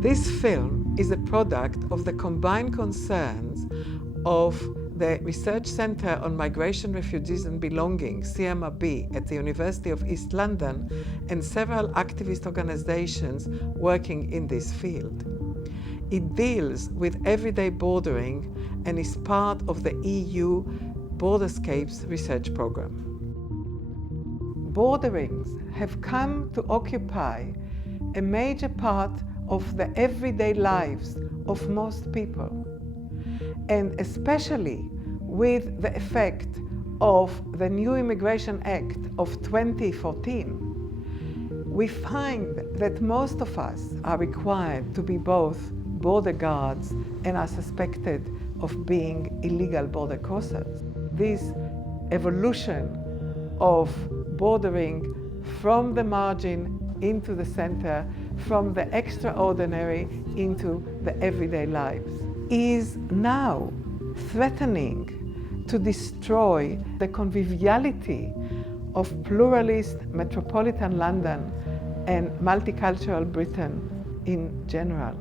This film is a product of the combined concerns of the Research Centre on Migration, Refugees and Belonging, CMRB, at the University of East London, and several activist organisations working in this field. It deals with everyday bordering and is part of the EU Borderscapes research programme. Borderings have come to occupy a major part of the everyday lives of most people, and especially with the effect of the new Immigration Act of 2014, we find that most of us are required to be both border guards and are suspected of being illegal border crossers. This evolution of bordering from the margin into the center, from the extraordinary into the everyday lives, is now threatening to destroy the conviviality of pluralist metropolitan London and multicultural Britain in general.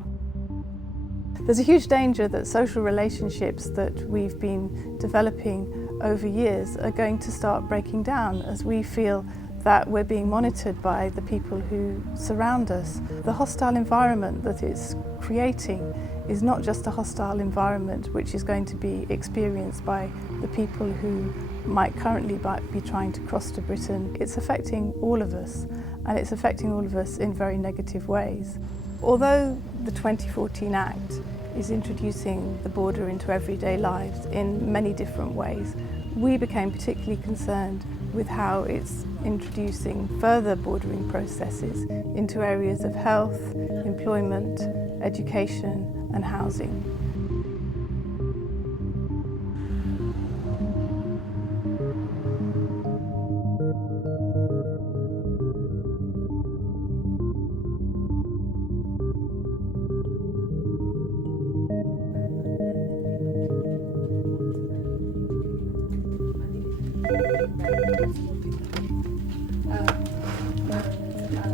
There's a huge danger that social relationships that we've been developing over years are going to start breaking down as we feel that we're being monitored by the people who surround us. The hostile environment that it's creating is not just a hostile environment which is going to be experienced by the people who might currently be trying to cross to Britain. It's affecting all of us, and it's affecting all of us in very negative ways. Although the 2014 Act is introducing the border into everyday lives in many different ways, we became particularly concerned with how it's introducing further bordering processes into areas of health, employment, education and housing.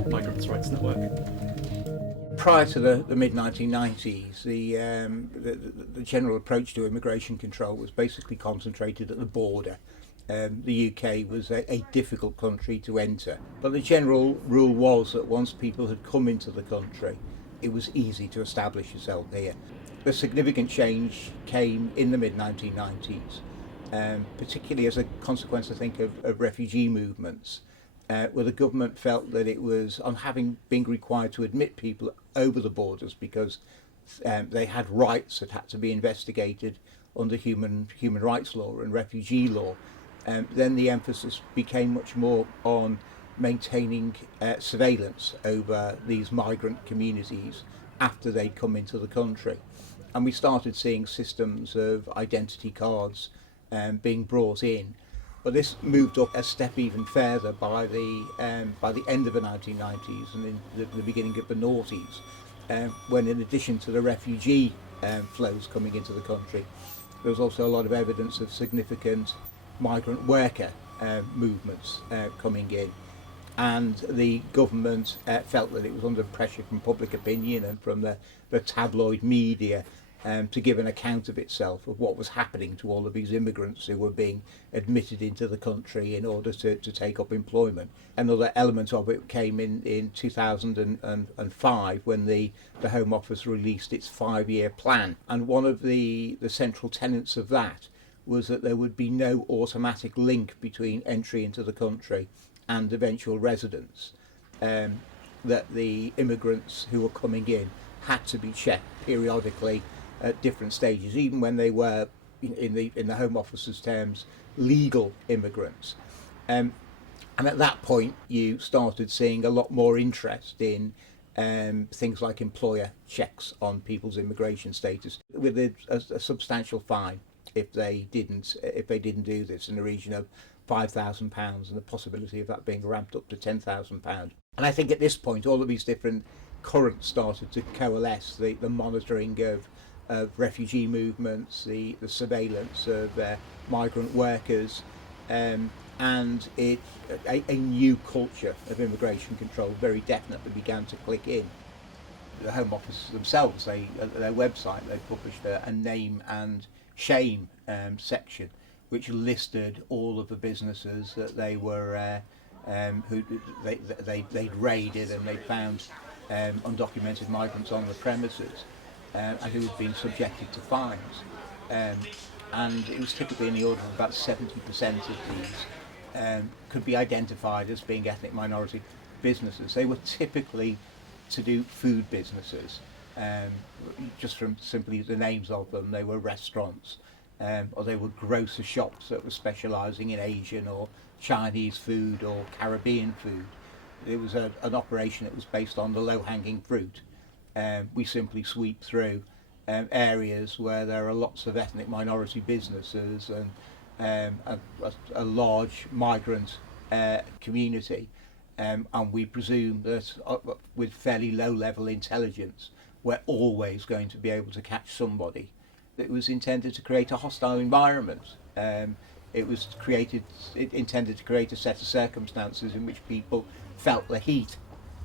Migrants' Rights Network. Prior to the mid-1990s, the general approach to immigration control was basically concentrated at the border. The UK was a difficult country to enter, but the general rule was that once people had come into the country, it was easy to establish yourself here. The significant change came in the mid-1990s, particularly as a consequence, I think, of refugee movements. Where the government felt that it was, on having been required to admit people over the borders because they had rights that had to be investigated under human rights law and refugee law, then the emphasis became much more on maintaining surveillance over these migrant communities after they'd come into the country. And we started seeing systems of identity cards being brought in. But this moved up a step even further by the end of the 1990s and in the beginning of the noughties, when in addition to the refugee flows coming into the country, there was also a lot of evidence of significant migrant worker movements coming in. And the government felt that it was under pressure from public opinion and from the tabloid media to give an account of itself, of what was happening to all of these immigrants who were being admitted into the country in order to take up employment. Another element of it came in 2005 when the Home Office released its 5-year plan. And one of the central tenets of that was that there would be no automatic link between entry into the country and eventual residence, that the immigrants who were coming in had to be checked periodically at different stages, even when they were, in the Home Office's terms, legal immigrants. And at that point, you started seeing a lot more interest in things like employer checks on people's immigration status, with a substantial fine if they didn't do this, in the region of £5,000, and the possibility of that being ramped up to £10,000. And I think at this point, all of these different currents started to coalesce: the monitoring of refugee movements, the surveillance of migrant workers, and a new culture of immigration control very definitely began to click in. the Home Office themselves, their website, they published a name and shame section, which listed all of the businesses that they were who they'd raided, and they found undocumented migrants on the premises, and who had been subjected to fines. And it was typically in the order of about 70% of these could be identified as being ethnic minority businesses. They were typically to do food businesses, just from simply the names of them. They were restaurants, or they were grocer shops that were specialising in Asian or Chinese food or Caribbean food. It was an operation that was based on the low-hanging fruit. We simply sweep through areas where there are lots of ethnic minority businesses and a large migrant community, and we presume that with fairly low-level intelligence we're always going to be able to catch somebody. That was intended to create a hostile environment. It was intended to create a set of circumstances in which people felt the heat,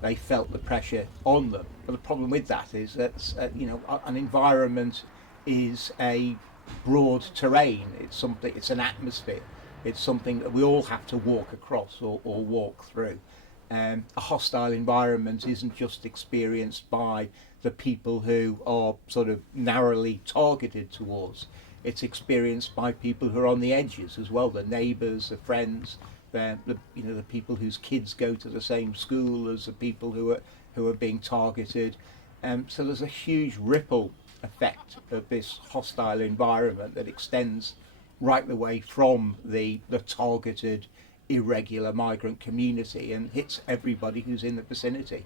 they felt the pressure on them. But the problem with that is that an environment is a broad terrain. It's an atmosphere. It's something that we all have to walk across or walk through. A hostile environment isn't just experienced by the people who are sort of narrowly targeted towards. It's experienced by people who are on the edges as well, the neighbours, the friends, the people whose kids go to the same school as the people who are being targeted. So there's a huge ripple effect of this hostile environment that extends right the way from the targeted irregular migrant community and hits everybody who's in the vicinity.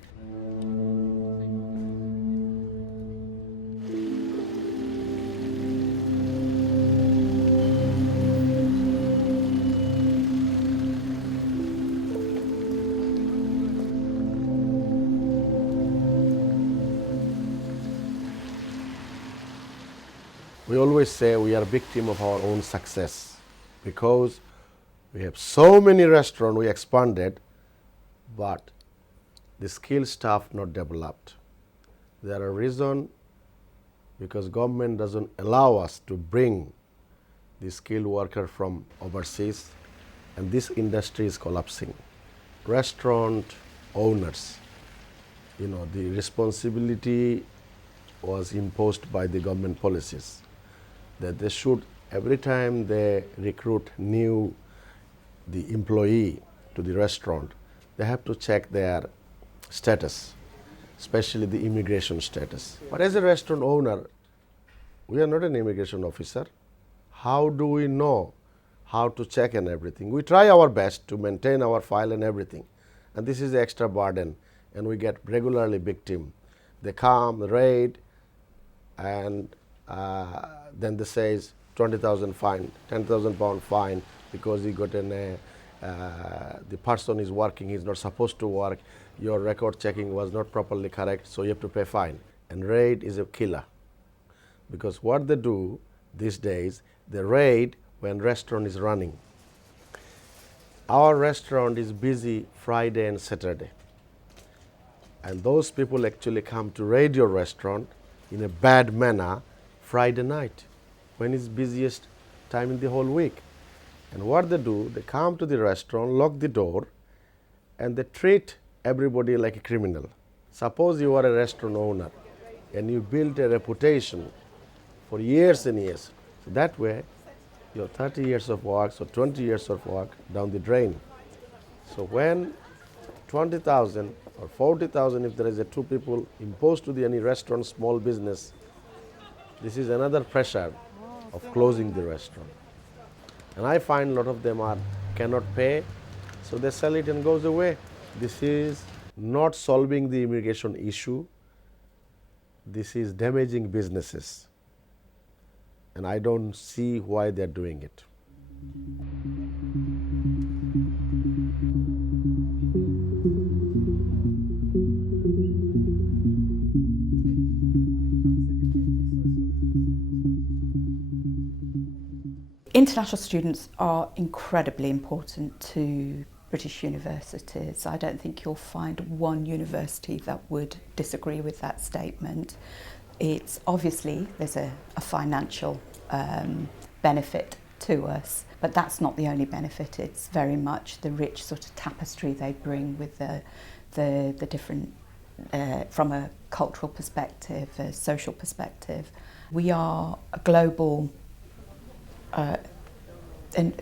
We always say we are a victim of our own success because we have so many restaurants we expanded, but the skilled staff not developed. There are reasons because government doesn't allow us to bring the skilled worker from overseas, and this industry is collapsing. Restaurant owners, the responsibility was imposed by the government policies that they should, every time they recruit the employee to the restaurant, they have to check their status, especially the immigration status. But as a restaurant owner, we are not an immigration officer. How do we know how to check and everything? We try our best to maintain our file and everything, and this is the extra burden, and we get regularly victim. They come, raid, and then they says 20,000 fine, 10,000 pound fine because you got the person is working, he's not supposed to work, your record checking was not properly correct, so you have to pay fine. And raid is a killer because what they do these days, they raid when restaurant is running. Our restaurant is busy Friday and Saturday, and those people actually come to raid your restaurant in a bad manner Friday night when it's busiest time in the whole week. And what they do, they come to the restaurant, lock the door, and they treat everybody like a criminal. Suppose you are a restaurant owner and you built a reputation for years and years. So that way, your 30 years of work or 20 years of work down the drain. So when 20,000 or 40,000, if there is a two people imposed to any restaurant, small business, this is another pressure of closing the restaurant. And I find a lot of them cannot pay, so they sell it and goes away. This is not solving the immigration issue. This is damaging businesses. And I don't see why they're doing it. International students are incredibly important to British universities. I don't think you'll find one university that would disagree with that statement. It's obviously there's a financial benefit to us, but that's not the only benefit. It's very much the rich sort of tapestry they bring with the different, from a cultural perspective, a social perspective. We are a global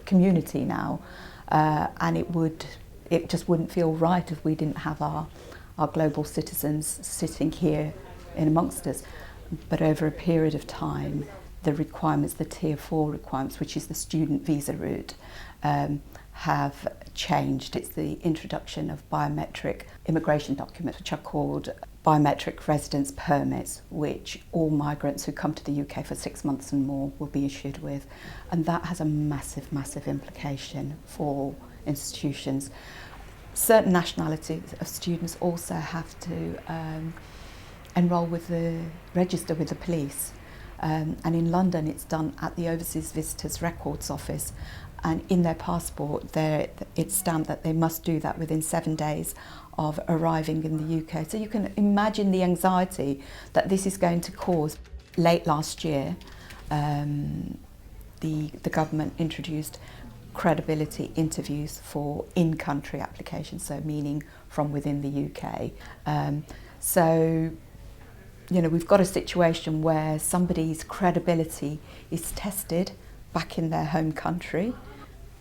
community now, and it just wouldn't feel right if we didn't have our global citizens sitting here in amongst us. But over a period of time, the requirements, the Tier 4 requirements, which is the student visa route, have changed. It's the introduction of biometric immigration documents, which are called biometric residence permits, which all migrants who come to the UK for 6 months and more will be issued with. And that has a massive, massive implication for institutions. Certain nationalities of students also have to enrol with register with the police. And in London it's done at the Overseas Visitors Records Office, and in their passport it's stamped that they must do that within 7 days of arriving in the UK. So you can imagine the anxiety that this is going to cause. Late last year, the government introduced credibility interviews for in-country applications, so meaning from within the UK. So, you know, we've got a situation where somebody's credibility is tested back in their home country.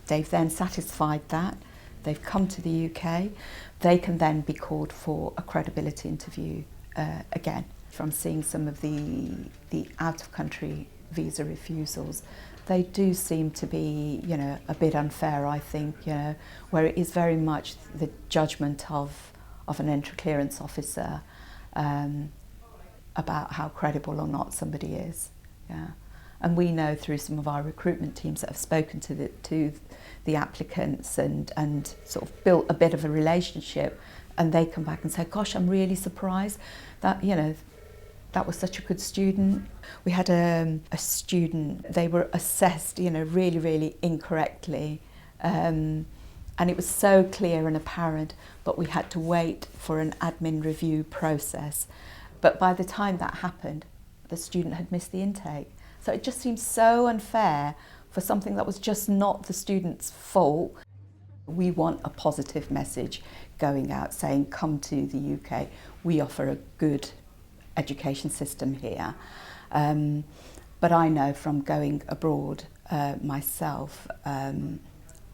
They've then satisfied that. They've come to the UK. They can then be called for a credibility interview again. From seeing some of the out-of-country visa refusals, they do seem to be, you know, a bit unfair, I think, you know, where it is very much the judgment of an entry clearance officer about how credible or not somebody is. Yeah. And we know through some of our recruitment teams that have spoken to the applicants and sort of built a bit of a relationship, and they come back and say, gosh, I'm really surprised that, you know, that was such a good student. We had a student, they were assessed, you know, really, really incorrectly. And it was so clear and apparent, but we had to wait for an admin review process. But by the time that happened, the student had missed the intake. So it just seems so unfair for something that was just not the student's fault. We want a positive message going out saying, come to the UK. We offer a good education system here. But I know from going abroad myself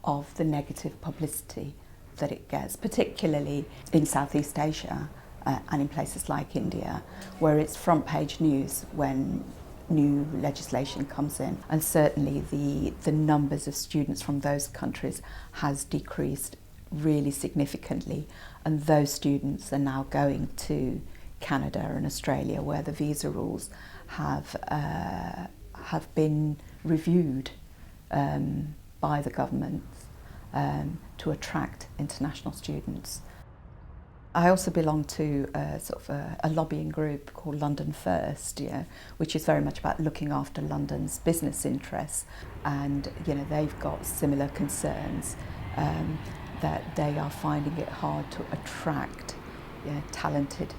of the negative publicity that it gets, particularly in Southeast Asia and in places like India, where it's front page news when new legislation comes in. And certainly the numbers of students from those countries has decreased really significantly, and those students are now going to Canada and Australia, where the visa rules have been reviewed by the government to attract international students. I also belong to a lobbying group called London First, which is very much about looking after London's business interests, and they've got similar concerns that they are finding it hard to attract talented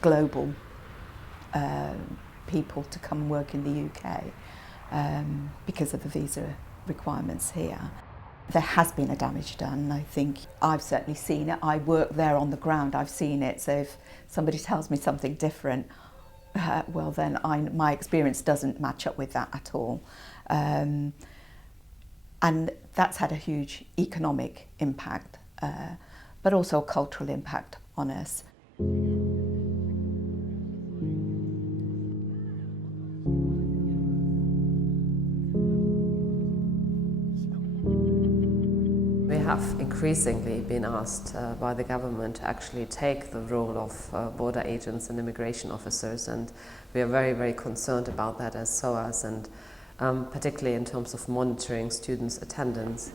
global people to come and work in the UK because of the visa requirements here. There has been a damage done. I think I've certainly seen it. I work there on the ground. I've seen it. So if somebody tells me something different, well then my experience doesn't match up with that at all. And that's had a huge economic impact, but also a cultural impact on us. We have increasingly been asked by the government to actually take the role of border agents and immigration officers, and we are very, very concerned about that as SOAS, and particularly in terms of monitoring students' attendance.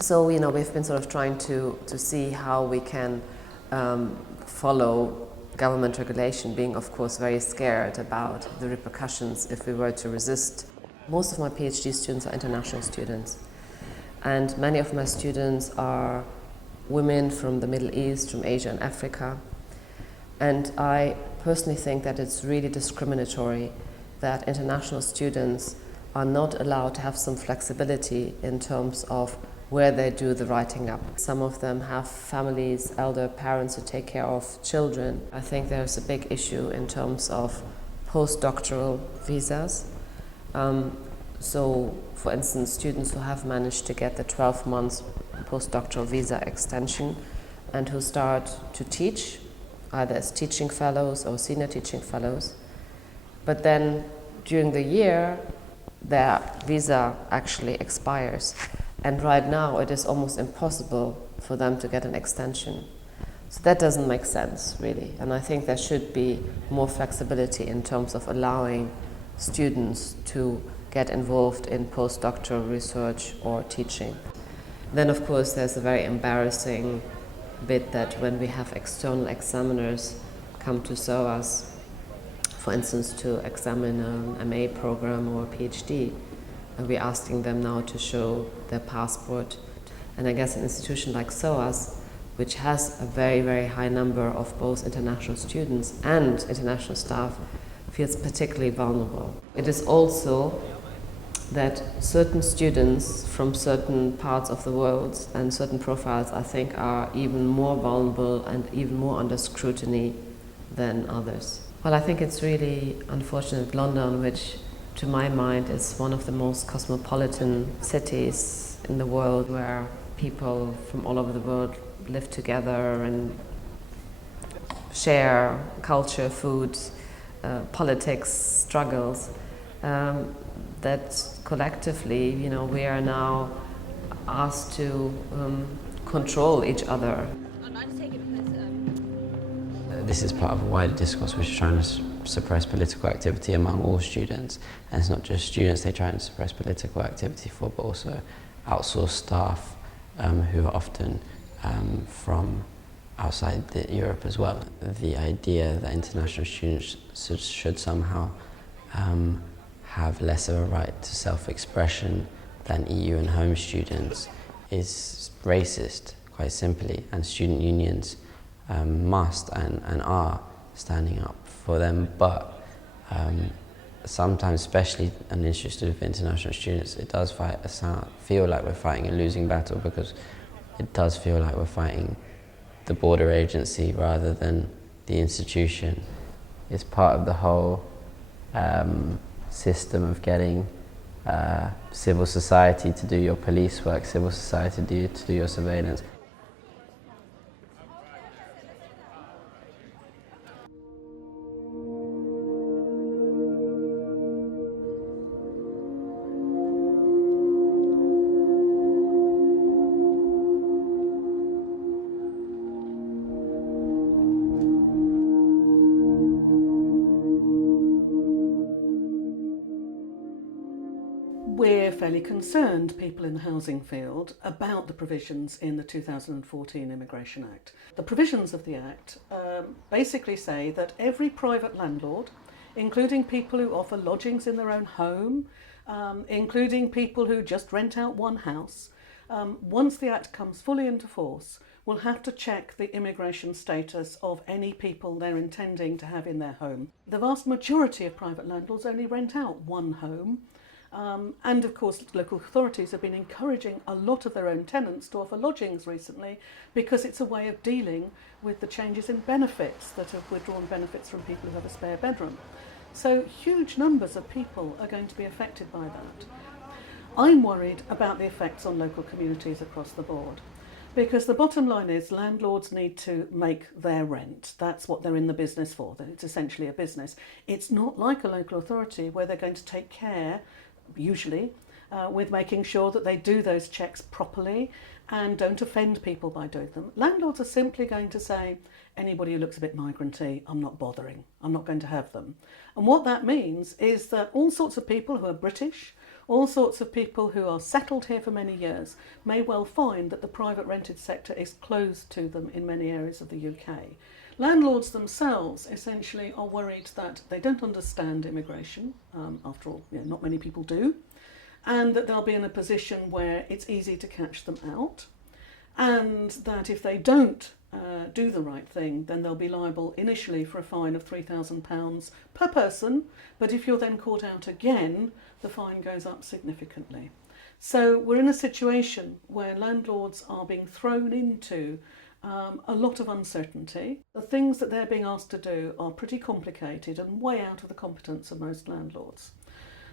So we've been sort of trying to see how we can follow government regulation, being of course very scared about the repercussions if we were to resist. Most of my PhD students are international students. And many of my students are women from the Middle East, from Asia and Africa. And I personally think that it's really discriminatory that international students are not allowed to have some flexibility in terms of where they do the writing up. Some of them have families, elder parents who take care of children. I think there's a big issue in terms of postdoctoral visas. So, for instance, students who have managed to get the 12 months postdoctoral visa extension and who start to teach, either as teaching fellows or senior teaching fellows, but then during the year their visa actually expires, and right now it is almost impossible for them to get an extension. So that doesn't make sense, really, and I think there should be more flexibility in terms of allowing students to get involved in postdoctoral research or teaching. Then of course there's a very embarrassing bit that when we have external examiners come to SOAS, for instance, to examine an MA program or a PhD, and we're asking them now to show their passport. And I guess an institution like SOAS, which has a very, very high number of both international students and international staff, feels particularly vulnerable. It is also that certain students from certain parts of the world and certain profiles, I think, are even more vulnerable and even more under scrutiny than others. Well, I think it's really unfortunate London, which to my mind is one of the most cosmopolitan cities in the world, where people from all over the world live together and share culture, food, politics, struggles, that collectively, you know, we are now asked to control each other. This is part of a wider discourse which is trying to suppress political activity among all students. And it's not just students they try and suppress political activity for, but also outsourced staff who are often from outside Europe as well. The idea that international students should somehow have less of a right to self-expression than EU and home students is racist, quite simply, and student unions must and are standing up for them, but sometimes, especially an issue with international students, it does feel like we're fighting a losing battle, because it does feel like we're fighting the border agency rather than the institution. It's part of the whole system of getting civil society to do your police work, civil society to do your surveillance. We're fairly concerned, people in the housing field, about the provisions in the 2014 Immigration Act. The provisions of the Act basically say that every private landlord, including people who offer lodgings in their own home, including people who just rent out one house, once the Act comes fully into force, will have to check the immigration status of any people they're intending to have in their home. The vast majority of private landlords only rent out one home. And of course local authorities have been encouraging a lot of their own tenants to offer lodgings recently, because it's a way of dealing with the changes in benefits that have withdrawn benefits from people who have a spare bedroom. So huge numbers of people are going to be affected by that. I'm worried about the effects on local communities across the board, because the bottom line is landlords need to make their rent. That's what they're in the business for. That it's essentially a business. It's not like a local authority where they're going to take care, usually, with making sure that they do those checks properly and don't offend people by doing them. Landlords are simply going to say, anybody who looks a bit migranty, I'm not bothering, I'm not going to have them. And what that means is that all sorts of people who are British, all sorts of people who are settled here for many years, may well find that the private rented sector is closed to them in many areas of the UK. Landlords themselves essentially are worried that they don't understand immigration. After all, not many people do. and that they'll be in a position where it's easy to catch them out, and that if they don't do the right thing, then they'll be liable initially for a fine of £3,000 per person, but if you're then caught out again, the fine goes up significantly. So we're in a situation where landlords are being thrown into a lot of uncertainty. The things that they're being asked to do are pretty complicated and way out of the competence of most landlords.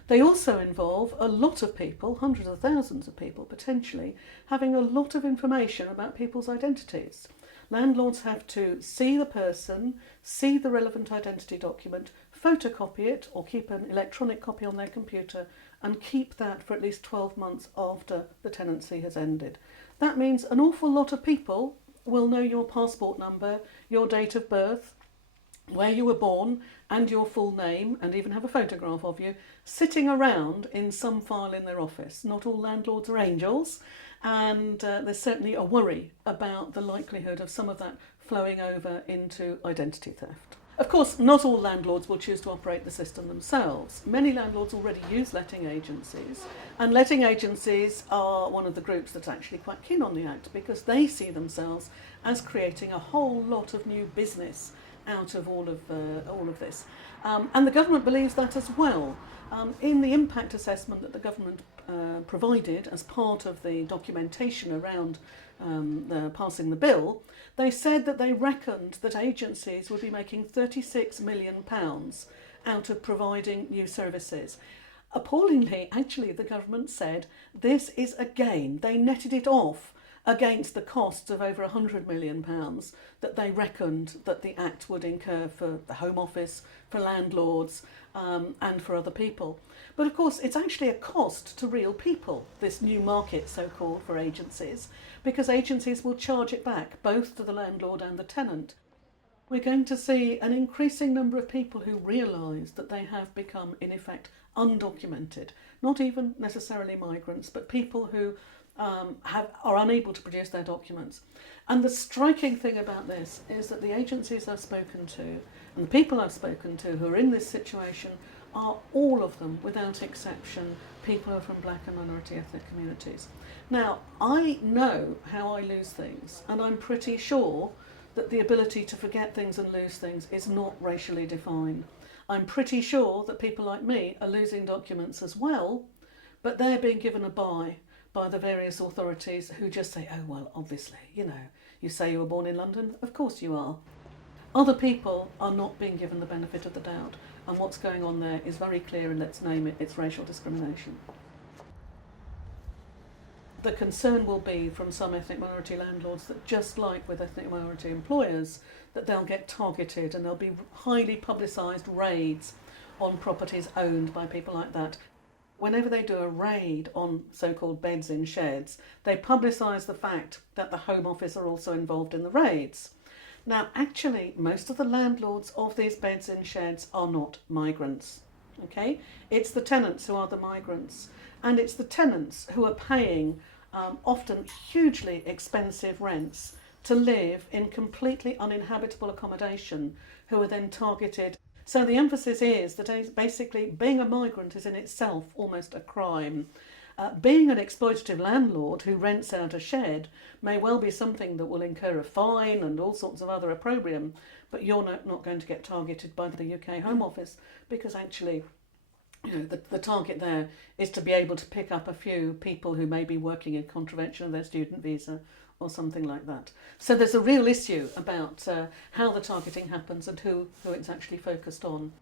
They also involve a lot of people, hundreds of thousands of people potentially, having a lot of information about people's identities. Landlords have to see the person, see the relevant identity document, photocopy it or keep an electronic copy on their computer and keep that for at least 12 months after the tenancy has ended. That means an awful lot of people will know your passport number, your date of birth, where you were born and your full name, and even have a photograph of you sitting around in some file in their office. Not all landlords are angels, and there's certainly a worry about the likelihood of some of that flowing over into identity theft. Of course, not all landlords will choose to operate the system themselves. Many landlords already use letting agencies, and letting agencies are one of the groups that's actually quite keen on the Act because they see themselves as creating a whole lot of new business out of all of this. And the government believes that as well. In the impact assessment that the government provided as part of the documentation around passing the bill, they said that they reckoned that agencies would be making £36 million out of providing new services. Appallingly, actually, the government said this is a gain. They netted it off against the costs of over £100 million that they reckoned that the Act would incur for the Home Office, for landlords and for other people. But of course it's actually a cost to real people, this new market so-called for agencies, because agencies will charge it back both to the landlord and the tenant. We're going to see an increasing number of people who realise that they have become in effect undocumented, not even necessarily migrants, but people who are unable to produce their documents. And the striking thing about this is that the agencies I've spoken to and the people I've spoken to who are in this situation are all of them, without exception, people who are from black and minority ethnic communities. Now, I know how I lose things, and I'm pretty sure that the ability to forget things and lose things is not racially defined. I'm pretty sure that people like me are losing documents as well, but they're being given a by the various authorities who just say, oh, well, obviously, you say you were born in London, of course you are. Other people are not being given the benefit of the doubt, and what's going on there is very clear, and let's name it, it's racial discrimination. The concern will be from some ethnic minority landlords that, just like with ethnic minority employers, that they'll get targeted and there'll be highly publicised raids on properties owned by people like that. Whenever they do a raid on so-called beds in sheds, they publicise the fact that the Home Office are also involved in the raids. Now, actually, most of the landlords of these beds in sheds are not migrants. Okay? It's the tenants who are the migrants, and it's the tenants who are paying often hugely expensive rents to live in completely uninhabitable accommodation who are then targeted. So the emphasis is that basically being a migrant is in itself almost a crime. Being an exploitative landlord who rents out a shed may well be something that will incur a fine and all sorts of other opprobrium, but you're not going to get targeted by the UK Home Office because actually the target there is to be able to pick up a few people who may be working in contravention of their student visa or something like that. So there's a real issue about how the targeting happens and who it's actually focused on.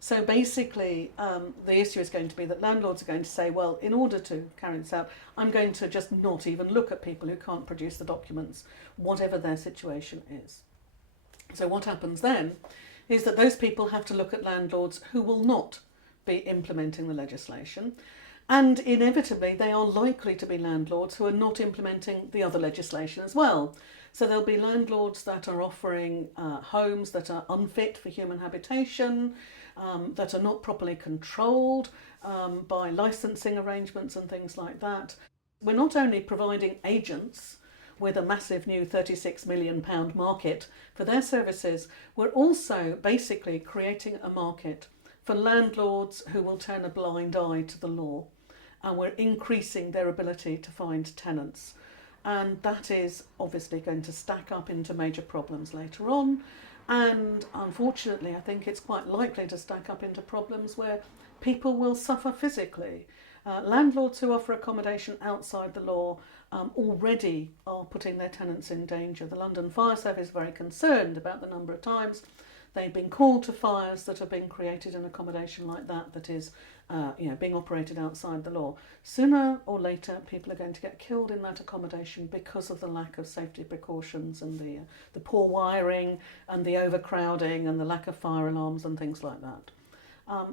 So basically the issue is going to be that landlords are going to say, well, in order to carry this out, I'm going to just not even look at people who can't produce the documents, whatever their situation is. So what happens then is that those people have to look at landlords who will not be implementing the legislation, and inevitably they are likely to be landlords who are not implementing the other legislation as well. So there'll be landlords that are offering homes that are unfit for human habitation, that are not properly controlled by licensing arrangements and things like that. We're not only providing agents with a massive new £36 million market for their services, we're also basically creating a market for landlords who will turn a blind eye to the law. and we're increasing their ability to find tenants. And that is obviously going to stack up into major problems later on. And unfortunately, I think it's quite likely to stack up into problems where people will suffer physically. Landlords who offer accommodation outside the law already are putting their tenants in danger. The London Fire Service is very concerned about the number of times they've been called to fires that have been created in accommodation like that is being operated outside the law. Sooner or later, people are going to get killed in that accommodation because of the lack of safety precautions and the poor wiring and the overcrowding and the lack of fire alarms and things like that.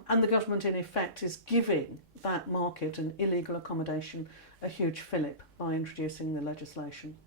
And the government, in effect, is giving that market and illegal accommodation a huge fillip by introducing the legislation.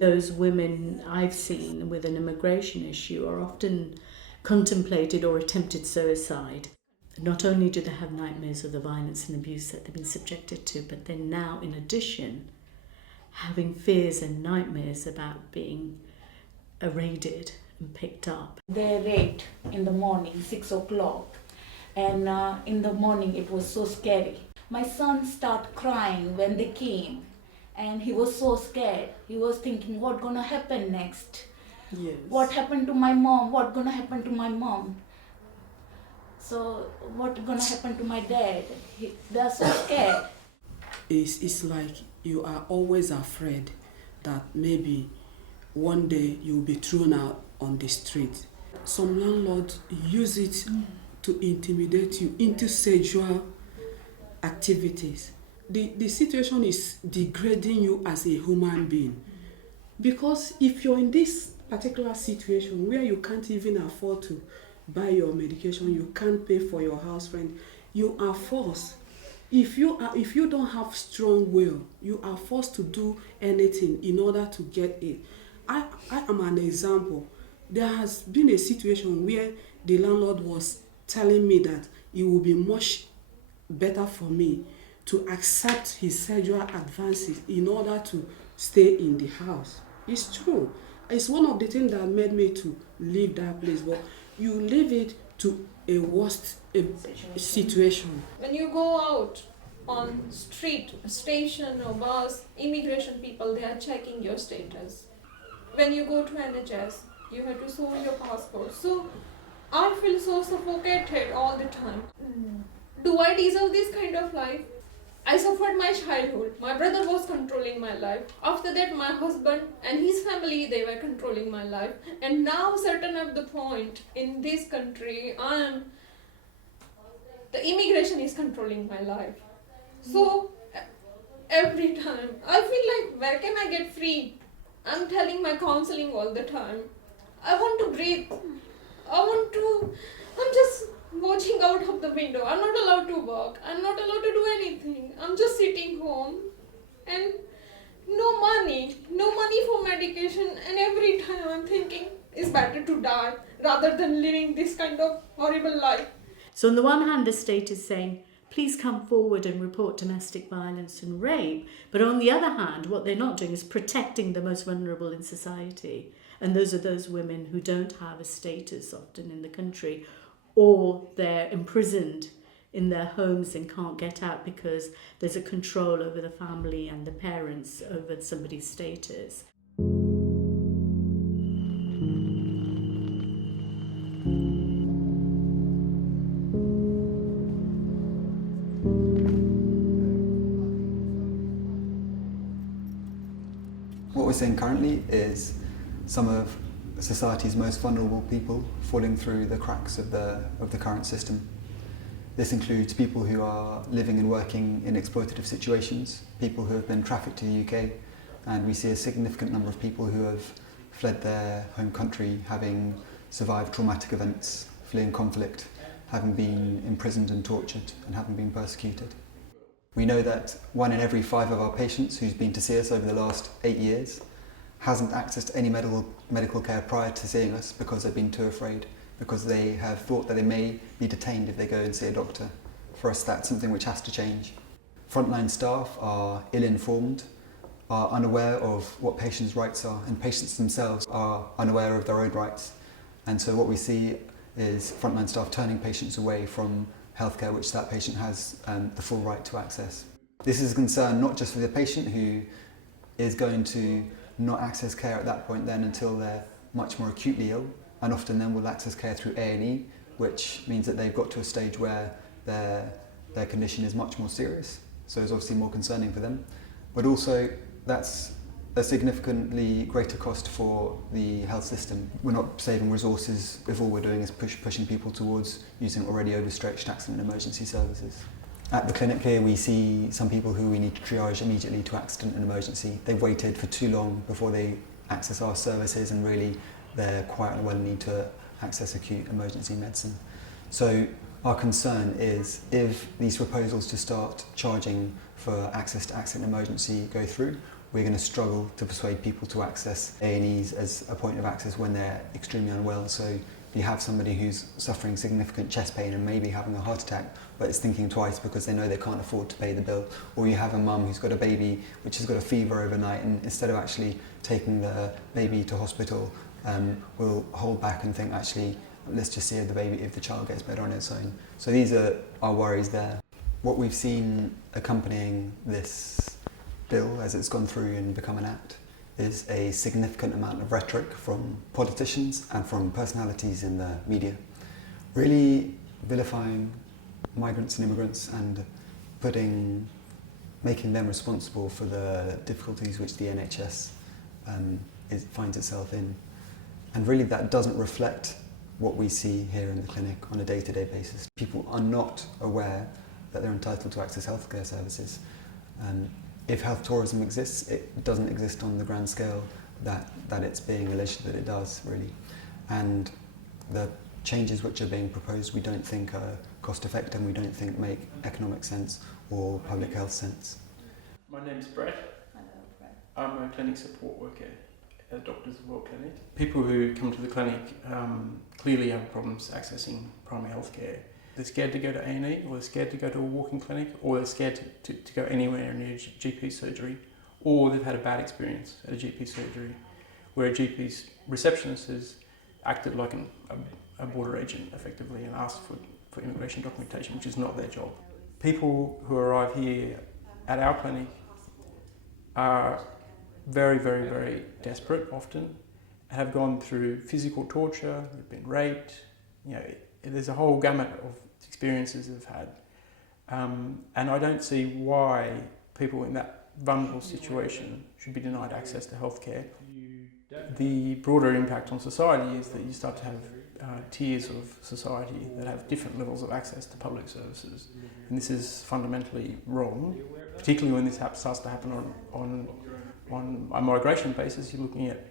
Those women I've seen with an immigration issue are often contemplated or attempted suicide. Not only do they have nightmares of the violence and abuse that they've been subjected to, but they're now, in addition, having fears and nightmares about being raided and picked up. They raid in the morning, 6 o'clock, and in the morning it was so scary. My son started crying when they came. And he was so scared. He was thinking, what's gonna happen next? Yes. What happened to my mom? What's gonna happen to my mom? So what's gonna happen to my dad? They're so scared. It's like you are always afraid that maybe one day you'll be thrown out on the street. Some landlords use it to intimidate you into sexual activities. The situation is degrading you as a human being, because if you're in this particular situation where you can't even afford to buy your medication, you can't pay for your house rent, you are forced. If you don't have strong will, you are forced to do anything in order to get it. I am an example. There has been a situation where the landlord was telling me that it would be much better for me to accept his sexual advances in order to stay in the house. It's true. It's one of the things that made me to leave that place. But you leave it to a worst situation. When you go out on street, station or bus, immigration people, they are checking your status. When you go to NHS, you have to show your passport. So I feel so suffocated all the time. Do I deserve this kind of life? I suffered my childhood. My brother was controlling my life. After that, my husband and his family, they were controlling my life. And now, certain at the point in this country, the immigration is controlling my life. So, every time, I feel like, where can I get free? I'm telling my counseling all the time. I want to breathe. I'm just watching out of the window. I'm not allowed to work. I'm not allowed to do anything. I'm just sitting home and no money for medication, and every time I'm thinking it's better to die rather than living this kind of horrible life. So on the one hand, the state is saying, please come forward and report domestic violence and rape. But on the other hand, what they're not doing is protecting the most vulnerable in society. And those are those women who don't have a status often in the country, or they're imprisoned in their homes and can't get out because there's a control over the family and the parents over somebody's status. What we're seeing currently is some of society's most vulnerable people falling through the cracks of the current system. This includes people who are living and working in exploitative situations, people who have been trafficked to the UK, and we see a significant number of people who have fled their home country, having survived traumatic events, fleeing conflict, having been imprisoned and tortured, and having been persecuted. We know that 1 in every 5 of our patients who's been to see us over the last 8 years hasn't accessed any medical care prior to seeing us because they've been too afraid because they have thought that they may be detained if they go and see a doctor. For us, that's something which has to change. Frontline staff are ill-informed, are unaware of what patients' rights are, and patients themselves are unaware of their own rights. And so what we see is frontline staff turning patients away from healthcare which that patient has the full right to access. This is a concern not just for the patient, who is going to not access care at that point then until they're much more acutely ill, and often then will access care through A&E, which means that they've got to a stage where their condition is much more serious, so it's obviously more concerning for them. But also that's a significantly greater cost for the health system. We're not saving resources if all we're doing is pushing people towards using already overstretched accident and emergency services. At the clinic here we see some people who we need to triage immediately to accident and emergency. They've waited for too long before they access our services, and really they're quite unwell and need to access acute emergency medicine. So our concern is, if these proposals to start charging for access to accident and emergency go through, we're going to struggle to persuade people to access A&Es as a point of access when they're extremely unwell. So you have somebody who's suffering significant chest pain and maybe having a heart attack, but is thinking twice because they know they can't afford to pay the bill. Or you have a mum who's got a baby which has got a fever overnight, and instead of actually taking the baby to hospital, will hold back and think, actually, let's just see if the child gets better on its own. So these are our worries there. What we've seen accompanying this bill as it's gone through and become an act is a significant amount of rhetoric from politicians and from personalities in the media, really vilifying migrants and immigrants and making them responsible for the difficulties which the NHS finds itself in. And really that doesn't reflect what we see here in the clinic on a day-to-day basis. People are not aware that they're entitled to access healthcare services. If health tourism exists, it doesn't exist on the grand scale that it's being alleged that it does, really. And the changes which are being proposed we don't think are cost-effective, and we don't think make economic sense or public health sense. My name's Brett. Hello, Brett. I'm a clinic support worker at Doctors of World Clinic. People who come to the clinic clearly have problems accessing primary health care. They're scared to go to A&E, or they're scared to go to a walk-in clinic, or they're scared to go anywhere near GP surgery, or they've had a bad experience at a GP surgery where a GP's receptionist has acted like a border agent effectively and asked for immigration documentation, which is not their job. People who arrive here at our clinic are very, very, very desperate often, have gone through physical torture, they've been raped, there's a whole gamut of experiences they've had. And I don't see why people in that vulnerable situation should be denied access to healthcare. The broader impact on society is that you start to have tiers of society that have different levels of access to public services. And this is fundamentally wrong, particularly when this starts to happen on a migration basis. You're looking at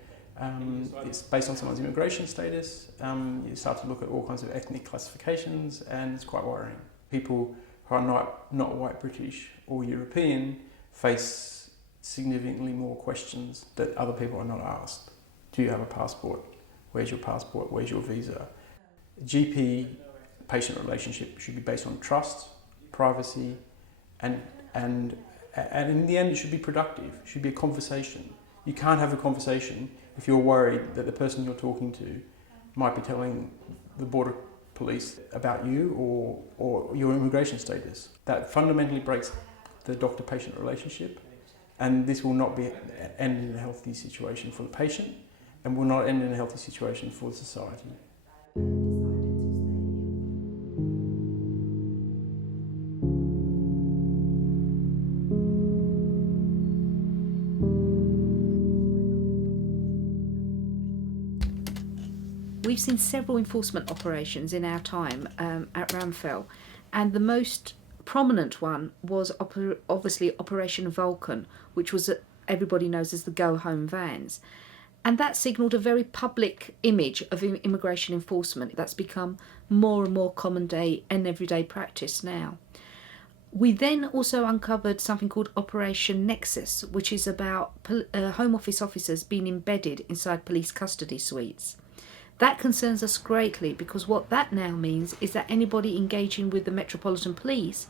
it's based on someone's immigration status. You start to look at all kinds of ethnic classifications, and it's quite worrying. People who are not white British or European face significantly more questions that other people are not asked. Do you have a passport? Where's your passport? Where's your visa? GP-patient relationship should be based on trust, privacy, and in the end it should be productive. It should be a conversation. You can't have a conversation if you're worried that the person you're talking to might be telling the border police about you or your immigration status. That fundamentally breaks the doctor-patient relationship, and this will not end in a healthy situation for the patient, and will not end in a healthy situation for society. We've seen several enforcement operations in our time at Ramphel, and the most prominent one was obviously Operation Vulcan, which was everybody knows as the Go Home vans. And that signalled a very public image of immigration enforcement that's become more and more common day and everyday practice now. We then also uncovered something called Operation Nexus, which is about Home Office officers being embedded inside police custody suites. That concerns us greatly, because what that now means is that anybody engaging with the Metropolitan Police,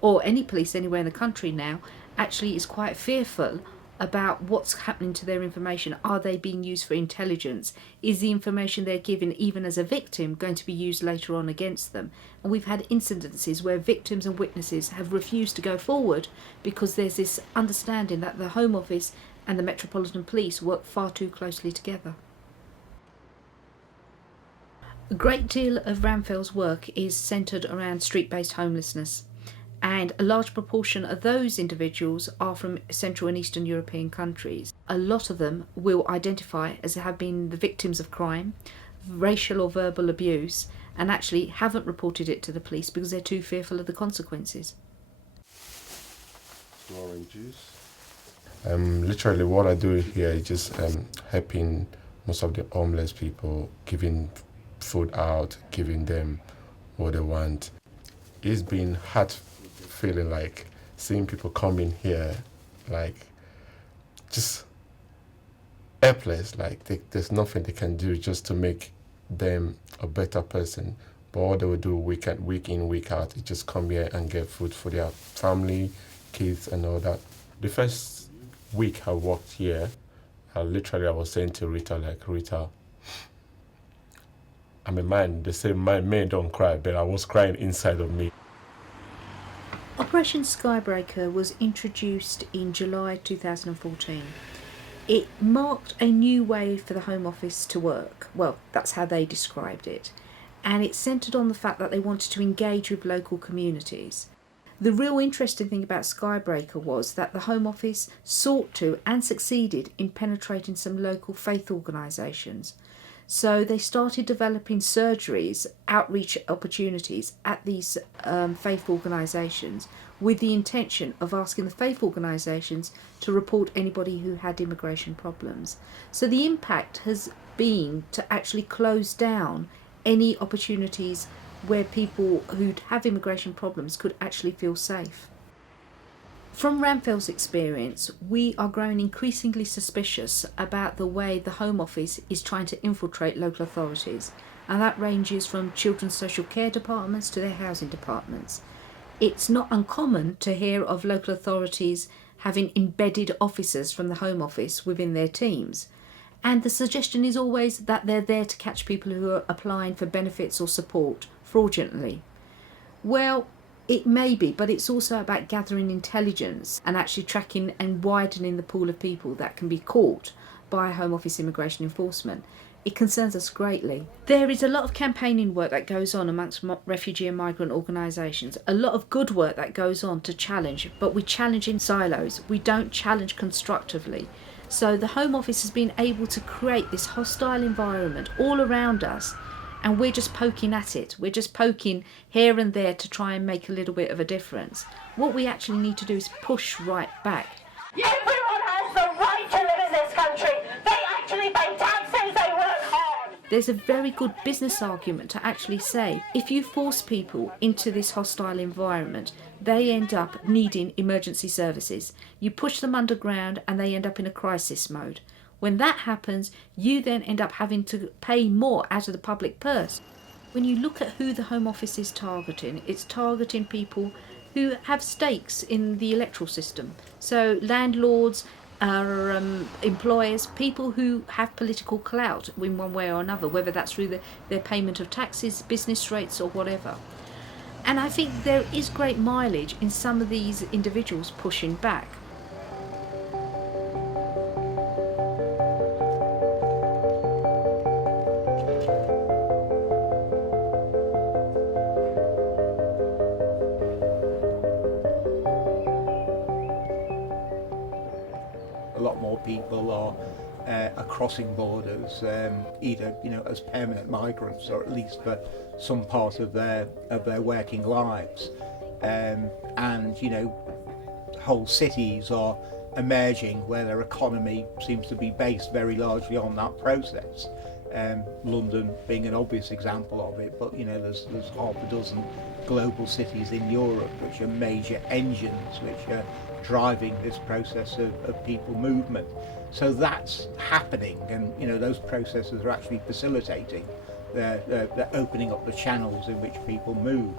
or any police anywhere in the country now, actually is quite fearful about what's happening to their information. Are they being used for intelligence? Is the information they're given, even as a victim, going to be used later on against them? And we've had incidences where victims and witnesses have refused to go forward because there's this understanding that the Home Office and the Metropolitan Police work far too closely together. A great deal of Ramphil's work is centred around street-based homelessness, and a large proportion of those individuals are from Central and Eastern European countries. A lot of them will identify as have been the victims of crime, racial or verbal abuse, and actually haven't reported it to the police because they're too fearful of the consequences. Orange juice. Literally what I do here is just helping most of the homeless people, giving food out, giving them what they want. It's been hard feeling like seeing people coming here like just helpless, like there's nothing they can do just to make them a better person. But all they will do week in, week out is just come here and get food for their family, kids and all that. The first week I worked here, I was saying to Rita, like, Rita, I'm a man. They say men don't cry, but I was crying inside of me. Operation Skybreaker was introduced in July 2014. It marked a new way for the Home Office to work. Well, that's how they described it. And it centred on the fact that they wanted to engage with local communities. The real interesting thing about Skybreaker was that the Home Office sought to and succeeded in penetrating some local faith organisations. So they started developing surgeries, outreach opportunities at these faith organisations with the intention of asking the faith organisations to report anybody who had immigration problems. So the impact has been to actually close down any opportunities where people who'd have immigration problems could actually feel safe. From Ramphil's experience, we are growing increasingly suspicious about the way the Home Office is trying to infiltrate local authorities, and that ranges from children's social care departments to their housing departments. It's not uncommon to hear of local authorities having embedded officers from the Home Office within their teams, and the suggestion is always that they're there to catch people who are applying for benefits or support fraudulently. Well, it may be, but it's also about gathering intelligence and actually tracking and widening the pool of people that can be caught by Home Office immigration enforcement. It concerns us greatly. There is a lot of campaigning work that goes on amongst refugee and migrant organisations, a lot of good work that goes on to challenge, but we challenge in silos. We don't challenge constructively. So the Home Office has been able to create this hostile environment all around us, and we're just poking at it. We're just poking here and there to try and make a little bit of a difference. What we actually need to do is push right back. Everyone has the right to live in this country. They actually pay taxes, they work hard. There's a very good business argument to actually say, if you force people into this hostile environment, they end up needing emergency services. You push them underground and they end up in a crisis mode. When that happens, you then end up having to pay more out of the public purse. When you look at who the Home Office is targeting, it's targeting people who have stakes in the electoral system. So landlords, employers, people who have political clout in one way or another, whether that's through their payment of taxes, business rates or whatever. And I think there is great mileage in some of these individuals pushing back. People are crossing borders, either as permanent migrants or at least for some part of their working lives, and whole cities are emerging where their economy seems to be based very largely on that process. London being an obvious example of it, but there's half a dozen global cities in Europe which are major engines which are driving this process of people movement. So that's happening, and those processes are actually facilitating. They're opening up the channels in which people move.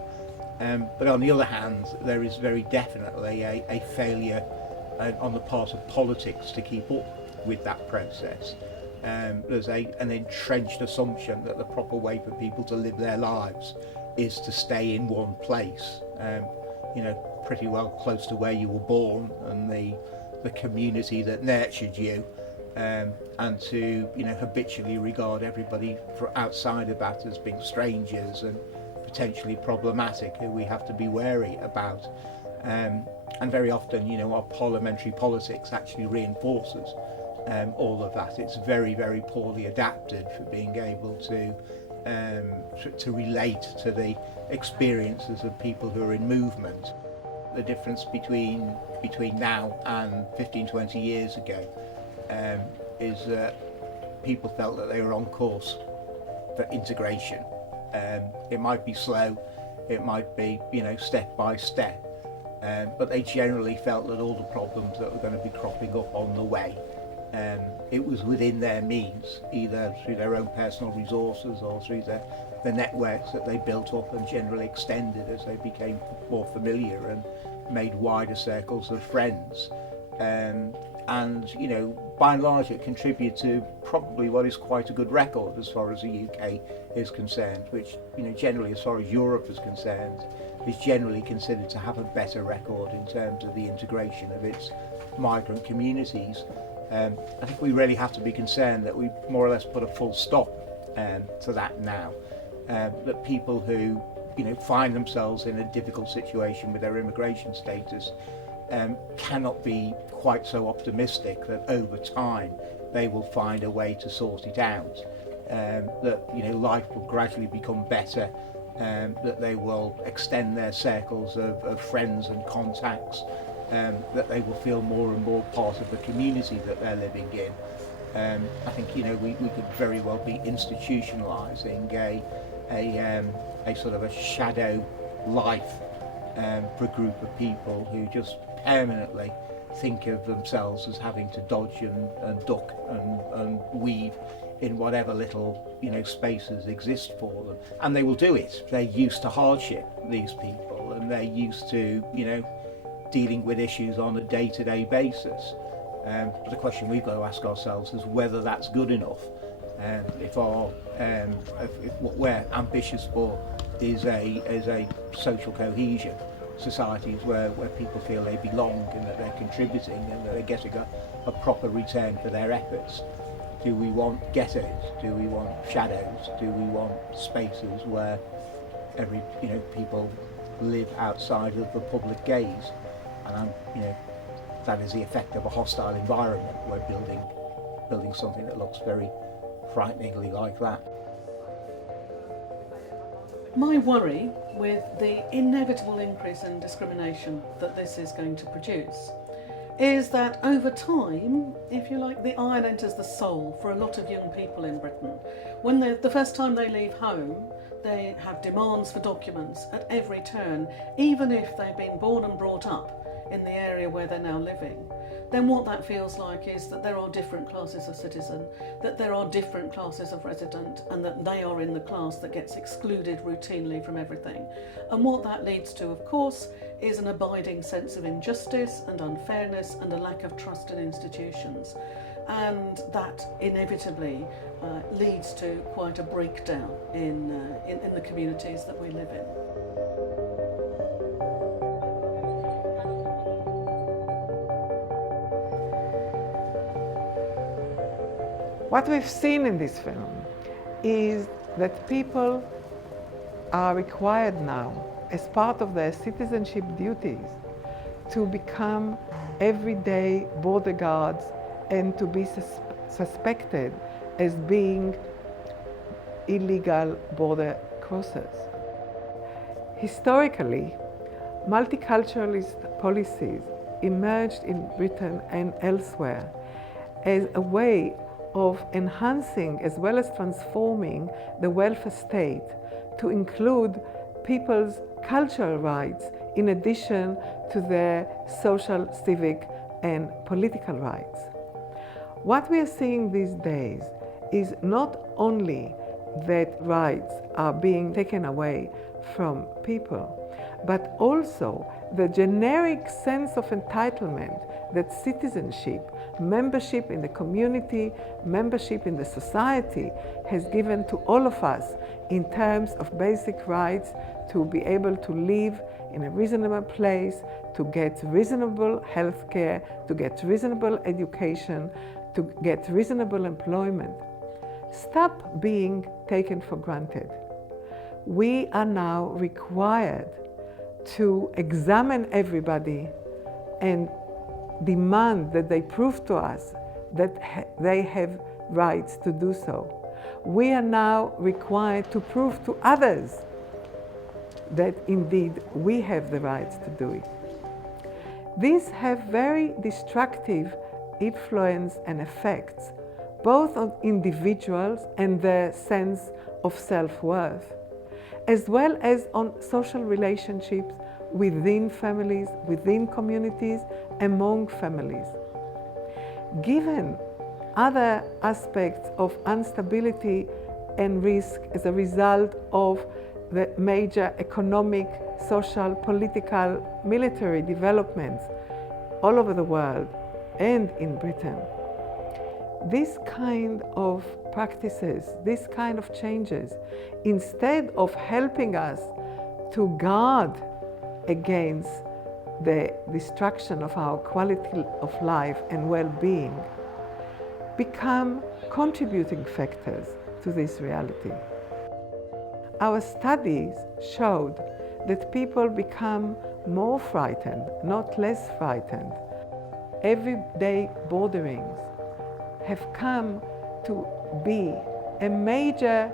But on the other hand, there is very definitely a failure on the part of politics to keep up with that process. There's an entrenched assumption that the proper way for people to live their lives is to stay in one place, pretty well close to where you were born and the community that nurtured you, and to habitually regard everybody outside of that as being strangers and potentially problematic, who we have to be wary about. And very often, our parliamentary politics actually reinforces all of that. It's very, very poorly adapted for being able to relate to the experiences of people who are in movement. The difference between now and 15-20 years ago is that people felt that they were on course for integration. It might be slow, it might be step by step, but they generally felt that all the problems that were going to be cropping up on the way, it was within their means, either through their own personal resources or through the networks that they built up and generally extended as they became more familiar and made wider circles of friends. And by and large it contributed to probably what is quite a good record as far as the UK is concerned, which generally, as far as Europe is concerned, is generally considered to have a better record in terms of the integration of its migrant communities. I think we really have to be concerned that we more or less put a full stop to that now. That people who find themselves in a difficult situation with their immigration status cannot be quite so optimistic that over time they will find a way to sort it out, that life will gradually become better, that they will extend their circles of friends and contacts, that they will feel more and more part of the community that they're living in. I think we could very well be institutionalising a sort of a shadow life for a group of people who just permanently think of themselves as having to dodge and duck and weave in whatever little spaces exist for them, and they will do it. They're used to hardship, these people, and they're used to dealing with issues on a day-to-day basis. But the question we've got to ask ourselves is whether that's good enough. If what we're ambitious for is a social cohesion, societies where people feel they belong and that they're contributing and that they're getting a proper return for their efforts. Do we want ghettos? Do we want shadows? Do we want spaces where people live outside of the public gaze? And that is the effect of a hostile environment. We're building something that looks very frighteningly like that. My worry with the inevitable increase in discrimination that this is going to produce is that over time, if you like, the iron enters the soul for a lot of young people in Britain. When the first time they leave home, they have demands for documents at every turn, even if they've been born and brought up in the area where they're now living. Then what that feels like is that there are different classes of citizen, that there are different classes of resident, and that they are in the class that gets excluded routinely from everything. And what that leads to, of course, is an abiding sense of injustice and unfairness and a lack of trust in institutions. And that inevitably leads to quite a breakdown in the communities that we live in. What we've seen in this film is that people are required now, as part of their citizenship duties, to become everyday border guards and to be suspected as being illegal border crossers. Historically, multiculturalist policies emerged in Britain and elsewhere as a way of enhancing as well as transforming the welfare state to include people's cultural rights in addition to their social, civic, and political rights. What we are seeing these days is not only that rights are being taken away from people, but also the generic sense of entitlement that citizenship, membership in the community, membership in the society has given to all of us in terms of basic rights to be able to live in a reasonable place, to get reasonable health care, to get reasonable education, to get reasonable employment. Stop being taken for granted. We are now required to examine everybody and demand that they prove to us that they have rights to do so. We are now required to prove to others that indeed we have the rights to do it. These have very destructive influence and effects, both on individuals and their sense of self-worth, as well as on social relationships within families, within communities, among families. Given other aspects of instability and risk as a result of the major economic, social, political, military developments all over the world and in Britain, this kind of practices, this kind of changes, instead of helping us to guard against the destruction of our quality of life and well-being, become contributing factors to this reality. Our studies showed that people become more frightened, not less frightened. Everyday borderings have come to be a major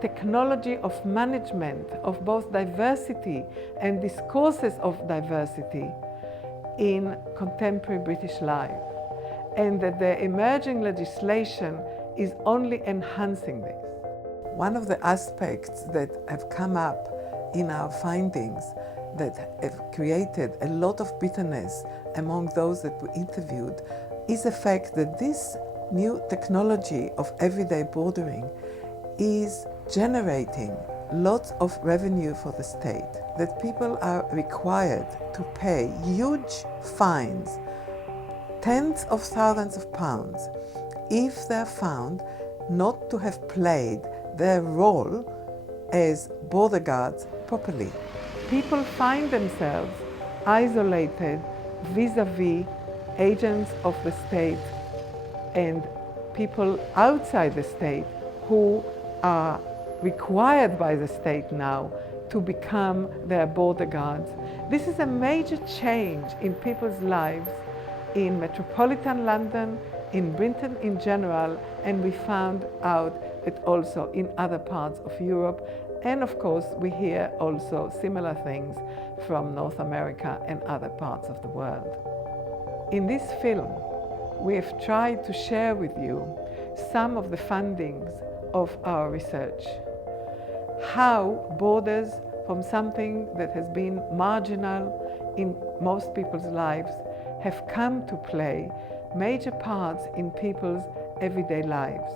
technology of management of both diversity and discourses of diversity in contemporary British life, and that the emerging legislation is only enhancing this. One of the aspects that have come up in our findings that have created a lot of bitterness among those that we interviewed is the fact that this new technology of everyday bordering is generating lots of revenue for the state, that people are required to pay huge fines, tens of thousands of pounds, if they're found not to have played their role as border guards properly. People find themselves isolated vis-à-vis agents of the state and people outside the state who are required by the state now to become their border guards. This is a major change in people's lives in metropolitan London, in Britain in general, and we found out it also in other parts of Europe. And of course, we hear also similar things from North America and other parts of the world. In this film, we have tried to share with you some of the findings of our research. How borders from something that has been marginal in most people's lives have come to play major parts in people's everyday lives.